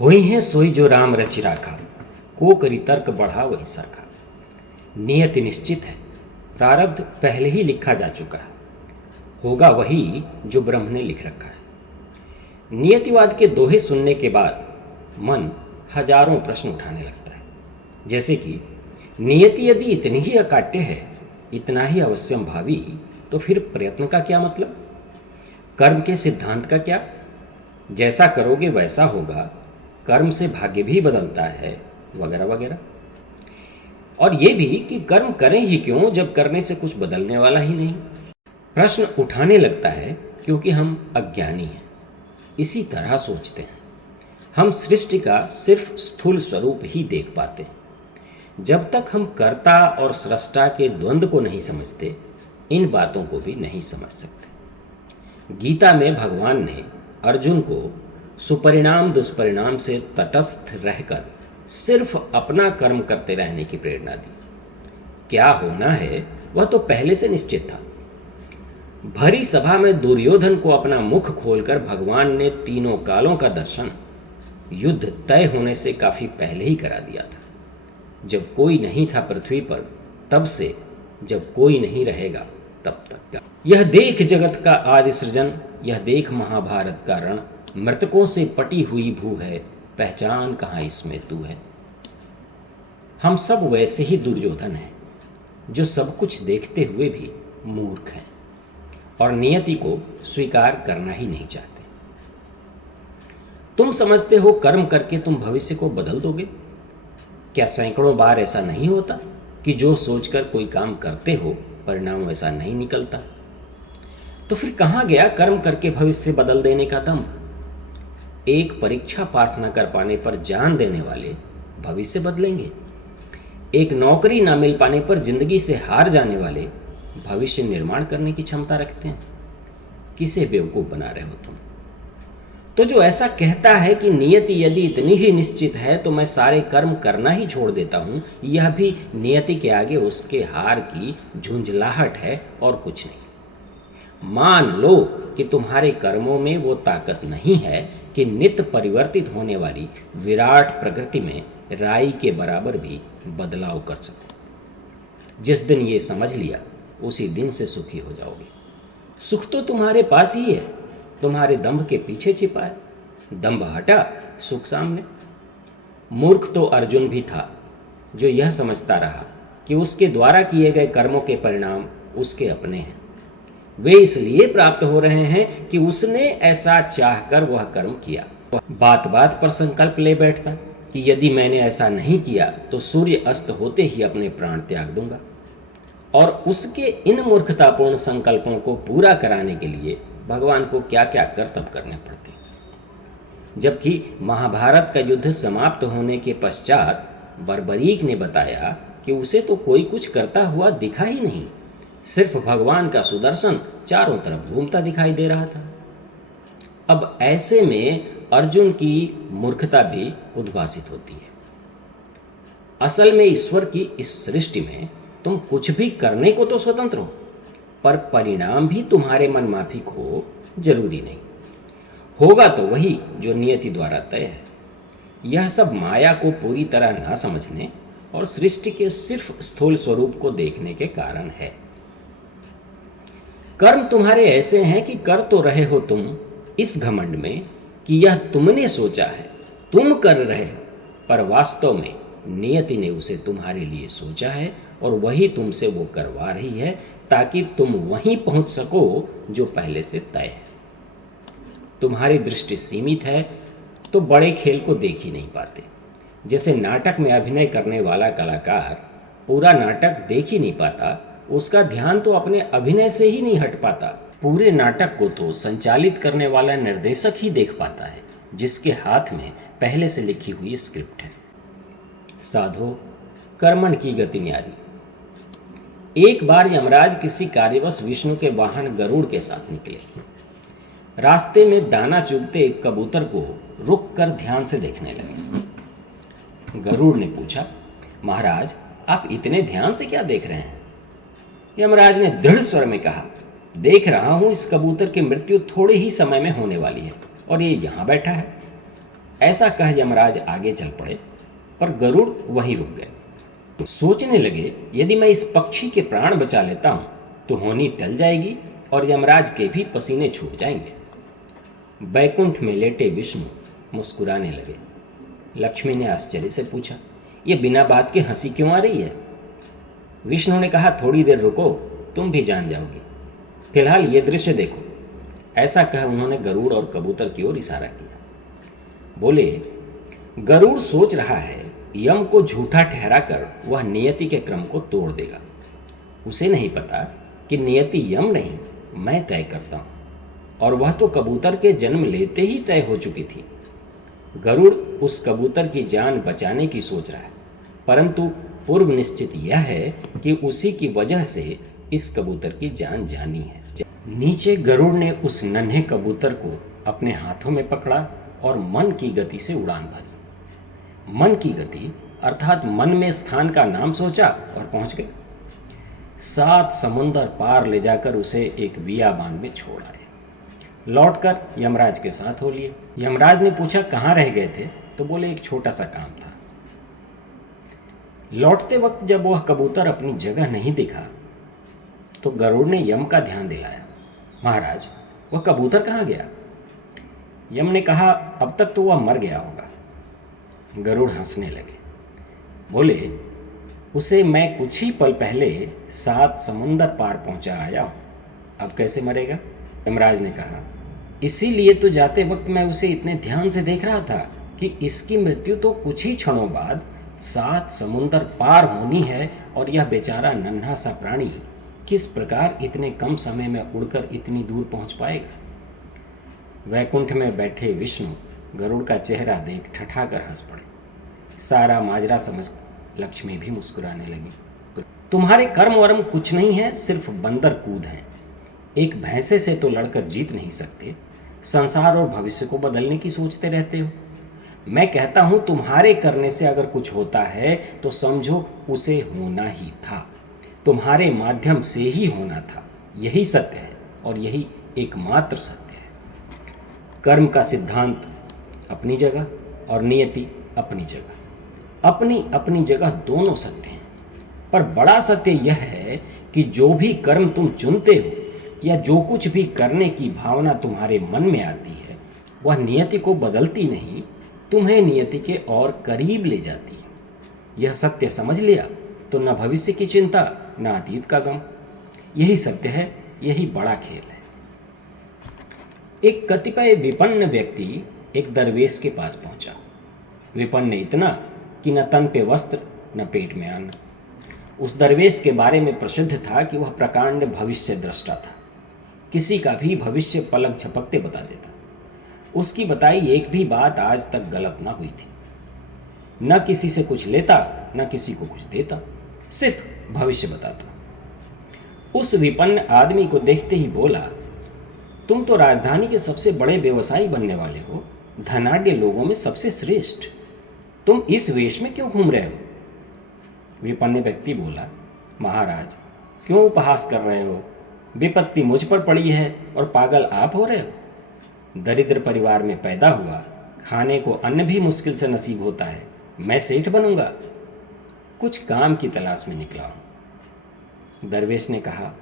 होई है सोई जो राम रचि राखा, को करी तर्क बढ़ा वही साखा। नियति निश्चित है, प्रारब्ध पहले ही लिखा जा चुका है, होगा वही जो ब्रह्म ने लिख रखा है। नियतिवाद के दोहे सुनने के बाद मन हजारों प्रश्न उठाने लगता है, जैसे कि नियति यदि इतनी ही अकाट्य है, इतना ही अवश्यम भावी, तो फिर प्रयत्न का क्या मतलब? कर्म के सिद्धांत का क्या? जैसा करोगे वैसा होगा, कर्म से भाग्य भी बदलता है, वगैरह वगैरह। और ये भी कि कर्म करें ही क्यों जब करने से कुछ बदलने वाला ही नहीं। प्रश्न उठाने लगता है क्योंकि हम अज्ञानी हैं, इसी तरह सोचते हैं। हम सृष्टि का सिर्फ स्थूल स्वरूप ही देख पाते हैं। जब तक हम कर्ता और सृष्टा के द्वंद्व को नहीं समझते, इन बातों को भी नहीं समझ सकते। गीता में भगवान ने अर्जुन को सुपरिणाम दुष्परिणाम से तटस्थ रहकर सिर्फ अपना कर्म करते रहने की प्रेरणा दी। क्या होना है वह तो पहले से निश्चित था। भरी सभा में दुर्योधन को अपना मुख खोलकर भगवान ने तीनों कालों का दर्शन युद्ध तय होने से काफी पहले ही करा दिया था। जब कोई नहीं था पृथ्वी पर, तब से जब कोई नहीं रहेगा तब तक। यह देख जगत का आदि सृजन, यह देख महाभारत का रण, मृतकों से पटी हुई भू है, पहचान कहाँ इसमें तू है। हम सब वैसे ही दुर्योधन हैं, जो सब कुछ देखते हुए भी मूर्ख हैं और नियति को स्वीकार करना ही नहीं चाहते। तुम समझते हो कर्म करके तुम भविष्य को बदल दोगे। क्या सैकड़ों बार ऐसा नहीं होता कि जो सोचकर कोई काम करते हो परिणाम वैसा नहीं निकलता? तो फिर कहां गया कर्म करके भविष्य बदल देने का दम? एक परीक्षा पास न कर पाने पर जान देने वाले भविष्य बदलेंगे। एक नौकरी ना मिल पाने पर जिंदगी से हार जाने वाले भविष्य निर्माण करने की क्षमता रखते हैं। किसे बेवकूफ बना रहे हो तुम? तो जो ऐसा कहता है कि नियति यदि इतनी ही निश्चित है तो मैं सारे कर्म करना ही छोड़ देता हूं, यह भी नियति के आगे उसके हार की झुंझलाहट है और कुछ नहीं। मान लो कि तुम्हारे कर्मों में वो ताकत नहीं है कि नित्य परिवर्तित होने वाली विराट प्रकृति में राई के बराबर भी बदलाव कर सको। जिस दिन ये समझ लिया, उसी दिन से सुखी हो जाओगे। सुख तो तुम्हारे पास ही है, तुम्हारे दंभ के पीछे छिपा है। दंभ हटा, सुख सामने। मूर्ख तो अर्जुन भी था, जो यह समझता रहा कि उसके द्वारा किए गए कर्मों के परिणाम उसके अपने हैं। वे इसलिए प्राप्त हो रहे हैं कि उसने ऐसा चाहकर वह कर्म किया। बात बात पर संकल्प ले बैठता कि यदि मैंने ऐसा नहीं किया तो सूर्य अस्त होते ही अपने प्राण त्याग दूंगा। और उसके इन मूर्खतापूर्ण संकल्पों को पूरा कराने के लिए भगवान को क्या क्या करतब करने पड़ते। जबकि महाभारत का युद्ध समाप्त होने के पश्चात बर्बरीक ने बताया कि उसे तो कोई कुछ करता हुआ दिखा ही नहीं, सिर्फ भगवान का सुदर्शन चारों तरफ घूमता दिखाई दे रहा था। अब ऐसे में अर्जुन की मूर्खता भी उद्भासित होती है। असल में ईश्वर की इस सृष्टि में तुम कुछ भी करने को तो स्वतंत्र हो, पर परिणाम भी तुम्हारे मन माफिक हो जरूरी नहीं। होगा तो वही जो नियति द्वारा तय है। यह सब माया को पूरी तरह ना समझने और सृष्टि के सिर्फ स्थूल स्वरूप को देखने के कारण है। कर्म तुम्हारे ऐसे हैं कि कर तो रहे हो तुम इस घमंड में कि यह तुमने सोचा है, तुम कर रहे हो, पर वास्तव में नियति ने उसे तुम्हारे लिए सोचा है और वही तुमसे वो करवा रही है, ताकि तुम वहीं पहुंच सको जो पहले से तय है। तुम्हारी दृष्टि सीमित है तो बड़े खेल को देख ही नहीं पाते। जैसे नाटक में अभिनय करने वाला कलाकार पूरा नाटक देख ही नहीं पाता, उसका ध्यान तो अपने अभिनय से ही नहीं हट पाता। पूरे नाटक को तो संचालित करने वाला निर्देशक ही देख पाता है, जिसके हाथ में पहले से लिखी हुई स्क्रिप्ट है। साधो कर्मण की गति न्यारी। एक बार यमराज किसी कार्यवश विष्णु के वाहन गरुड़ के साथ निकले। रास्ते में दाना चुगते एक कबूतर को रुक कर ध्यान से देखने लगे। गरुड़ ने पूछा, महाराज आप इतने ध्यान से क्या देख रहे हैं? यमराज ने दृढ़ स्वर में कहा, देख रहा हूं इस कबूतर की मृत्यु थोड़े ही समय में होने वाली है और ये यहां बैठा है। ऐसा कह यमराज आगे चल पड़े, पर गरुड़ वहीं रुक गए। सोचने लगे, यदि मैं इस पक्षी के प्राण बचा लेता हूं तो होनी टल जाएगी और यमराज के भी पसीने छूट जाएंगे। बैकुंठ में लेटे विष्णु मुस्कुराने लगे। लक्ष्मी ने आश्चर्य से पूछा, ये बिना बात के हंसी क्यों आ रही है? विष्णु ने कहा, थोड़ी देर रुको, तुम भी जान जाओगी। फिलहाल ये दृश्य देखो। ऐसा कह उन्होंने गरुड़ और कबूतर की ओर इशारा किया। बोले, गरुड़ सोच रहा है यम को झूठा ठहराकर वह नियति के क्रम को तोड़ देगा। उसे नहीं पता कि नियति यम नहीं, मैं तय करता हूं, और वह तो कबूतर के जन्म लेते ही तय हो चुकी थी। गरुड़ उस कबूतर की जान बचाने की सोच रहा है, परंतु पूर्व निश्चित यह है कि उसी की वजह से इस कबूतर की जान जानी है। नीचे गरुड़ ने उस नन्हे कबूतर को अपने हाथों में पकड़ा और मन की गति से उड़ान भरी। मन की गति अर्थात मन में स्थान का नाम सोचा और पहुंच गए। 7 समुंदर पार ले जाकर उसे एक बियाबान में छोड़ आए। लौटकर यमराज के साथ हो लिए। यमराज ने पूछा, कहाँ रह गए थे? तो बोले, एक छोटा सा काम था। लौटते वक्त जब वह कबूतर अपनी जगह नहीं दिखा तो गरुड़ ने यम का ध्यान दिलाया, महाराज वह कबूतर कहाँ गया? यम ने कहा, अब तक तो वह मर गया होगा। गरुड़ हंसने लगे। बोले, उसे मैं कुछ ही पल पहले 7 समुंदर पार पहुंचा आया हूं, अब कैसे मरेगा? यमराज ने कहा, इसीलिए तो जाते वक्त मैं उसे इतने ध्यान से देख रहा था कि इसकी मृत्यु तो कुछ ही क्षणों बाद 7 समुंदर पार होनी है, और यह बेचारा नन्हा सा प्राणी किस प्रकार इतने कम समय में उड़कर इतनी दूर पहुंच पाएगा। वैकुंठ में बैठे विष्णु गरुड़ का चेहरा देख ठठाकर हंस पड़े। सारा माजरा समझ लक्ष्मी भी मुस्कुराने लगी। तुम्हारे कर्म वर्म कुछ नहीं है, सिर्फ बंदर कूद हैं। एक भैंसे से तो लड़कर जीत नहीं सकते, संसार और भविष्य को बदलने की सोचते रहते हो। मैं कहता हूं, तुम्हारे करने से अगर कुछ होता है तो समझो उसे होना ही था, तुम्हारे माध्यम से ही होना था। यही सत्य है और यही एकमात्र सत्य है। कर्म का सिद्धांत अपनी जगह और नियति अपनी जगह, अपनी अपनी जगह दोनों सत्य हैं। पर बड़ा सत्य यह है कि जो भी कर्म तुम चुनते हो या जो कुछ भी करने की भावना तुम्हारे मन में आती है, वह नियति को बदलती नहीं, तुम्हें नियति के और करीब ले जाती है। यह सत्य समझ लिया तो न भविष्य की चिंता न अतीत का गम। यही सत्य है, यही बड़ा खेल है। एक कतिपय विपन्न व्यक्ति एक दरवेश के पास पहुंचा। विपन्न इतना कि न तन पे वस्त्र न पेट में अन्न। उस दरवेश के बारे में प्रसिद्ध था कि वह प्रकांड भविष्य दृष्टा था, किसी का भी भविष्य पलक झपकते बता देता। उसकी बताई एक भी बात आज तक गलत ना हुई थी। न किसी से कुछ लेता न किसी को कुछ देता, सिर्फ भविष्य बताता। उस विपन्न आदमी को देखते ही बोला, तुम तो राजधानी के सबसे बड़े व्यवसायी बनने वाले हो, धनाढ्य लोगों में सबसे श्रेष्ठ, तुम इस वेश में क्यों घूम रहे हो? विपन्न व्यक्ति बोला, महाराज क्यों उपहास कर रहे हो? विपत्ति मुझ पर पड़ी है और पागल आप हो रहे हो। दरिद्र परिवार में पैदा हुआ, खाने को अन्न भी मुश्किल से नसीब होता है, मैं सेठ बनूंगा? कुछ काम की तलाश में निकला हूं। दरवेश ने कहा,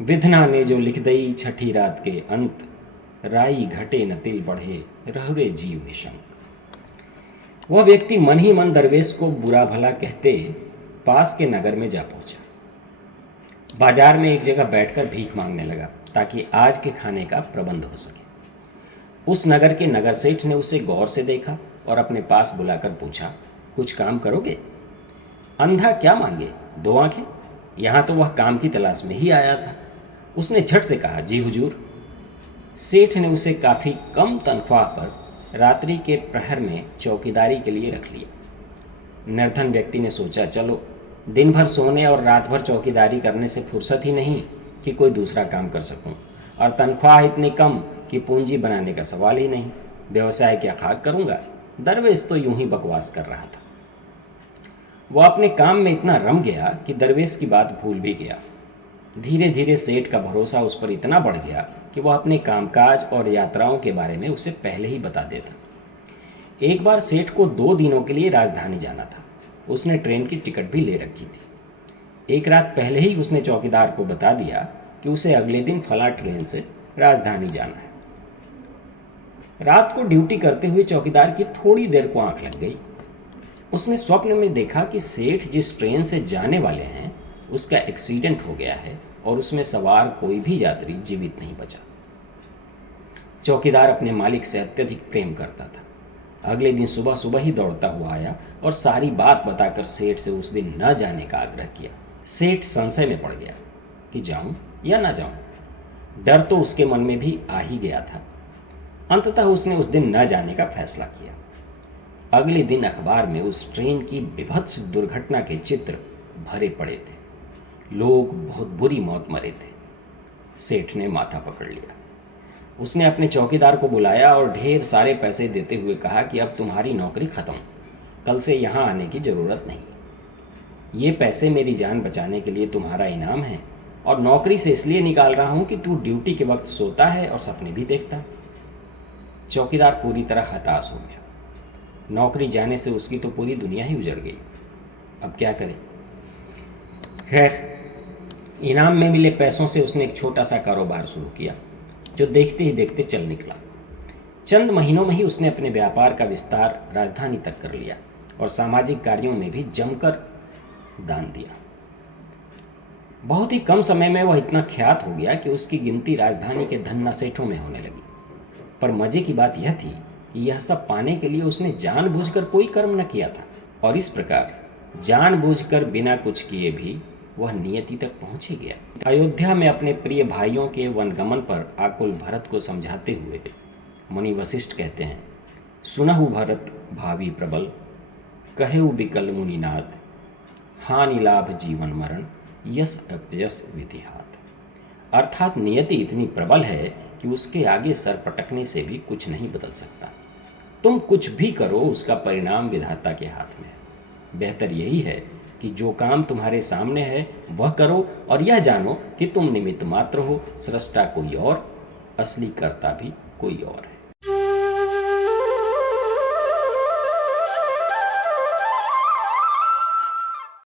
विधना ने जो लिख दई छठी रात के अंत, राई घटे न तिल बढ़े रहुरे जीव निशंक। वह व्यक्ति मन ही मन दरवेश को बुरा भला कहते पास के नगर में जा पहुंचा। बाजार में एक जगह बैठकर भीख मांगने लगा ताकि आज के खाने का प्रबंध हो सके। उस नगर के नगर सेठ ने उसे गौर से देखा और अपने पास बुलाकर पूछा, कुछ काम करोगे? अंधा क्या मांगे, 2 आंखें। यहां तो वह काम की तलाश में ही आया था। उसने झट से कहा, जी हुजूर। सेठ ने उसे काफी कम तनख्वाह पर रात्रि के प्रहर में चौकीदारी के लिए रख लिया। निर्धन व्यक्ति ने सोचा, चलो दिन भर सोने और रात भर चौकीदारी करने से फुर्सत ही नहीं कि कोई दूसरा काम कर सकूं, और तनख्वाह इतनी कम कि पूंजी बनाने का सवाल ही नहीं। व्यवसाय क्या खाक करूंगा? दरवेश तो यूं ही बकवास कर रहा था। वह अपने काम में इतना रम गया कि दरवेश की बात भूल भी गया। धीरे धीरे सेठ का भरोसा उस पर इतना बढ़ गया कि वह अपने कामकाज और यात्राओं के बारे में उसे पहले ही बता देता। एक बार सेठ को 2 दिनों के लिए राजधानी जाना था। उसने ट्रेन की टिकट भी ले रखी थी। एक रात पहले ही उसने चौकीदार को बता दिया कि उसे अगले दिन फला ट्रेन से राजधानी जाना है। रात को ड्यूटी करते हुए चौकीदार की थोड़ी देर को आंख लग गई। उसने स्वप्न में देखा कि सेठ जिस ट्रेन से जाने वाले हैं उसका एक्सीडेंट हो गया है और उसमें सवार कोई भी यात्री जीवित नहीं बचा। चौकीदार अपने मालिक से अत्यधिक प्रेम करता था। अगले दिन सुबह सुबह ही दौड़ता हुआ आया और सारी बात बताकर सेठ से उस दिन न जाने का आग्रह किया। सेठ संशय में पड़ गया कि जाऊं या ना जाऊं। डर तो उसके मन में भी आ ही गया था। अंततः उसने उस दिन न जाने का फैसला किया। अगले दिन अखबार में उस ट्रेन की बीभत्स दुर्घटना के चित्र भरे पड़े थे। लोग बहुत बुरी मौत मरे थे। सेठ ने माथा पकड़ लिया। उसने अपने चौकीदार को बुलाया और ढेर सारे पैसे देते हुए कहा कि अब तुम्हारी नौकरी खत्म, कल से यहाँ आने की जरूरत नहीं। ये पैसे मेरी जान बचाने के लिए तुम्हारा इनाम है और नौकरी से इसलिए निकाल रहा हूँ कि तू ड्यूटी के वक्त सोता है और सपने भी देखता है। चौकीदार पूरी तरह हताश हो गया। नौकरी जाने से उसकी तो पूरी दुनिया ही उजड़ गई। अब क्या करे। खैर, इनाम में मिले पैसों से उसने एक छोटा सा कारोबार शुरू किया जो देखते ही देखते चल निकला। चंद महीनों में ही उसने अपने व्यापार का विस्तार राजधानी तक कर लिया और सामाजिक कार्यों में भी जमकर दान दिया। बहुत ही कम समय में वह इतना ख्यात हो गया कि उसकी गिनती राजधानी के धन्ना सेठों में होने लगी। पर मजे की बात यह थी कि यह सब पाने के लिए उसने जानबूझकर कोई कर्म न किया था और इस प्रकार जानबूझकर बिना कुछ किए भी वह नियति तक पहुंच ही गया। अयोध्या में अपने प्रिय भाइयों के वनगमन पर आकुल भरत को समझाते हुए मुनि वशिष्ठ कहते हैं, सुनहु भरत भावी प्रबल, कहेउ बिकल मुनिनाथ, हानि लाभ जीवन मरण, यश अपयश विधिहात। अर्थात नियति इतनी प्रबल है कि उसके आगे सर पटकने से भी कुछ नहीं बदल सकता। तुम कुछ भी करो, उसका परिणाम विधाता के हाथ में है। बेहतर यही है कि जो काम तुम्हारे सामने है वह करो और यह जानो कि तुम निमित्त मात्र हो, सृष्टा कोई और, असली कर्ता भी कोई और है।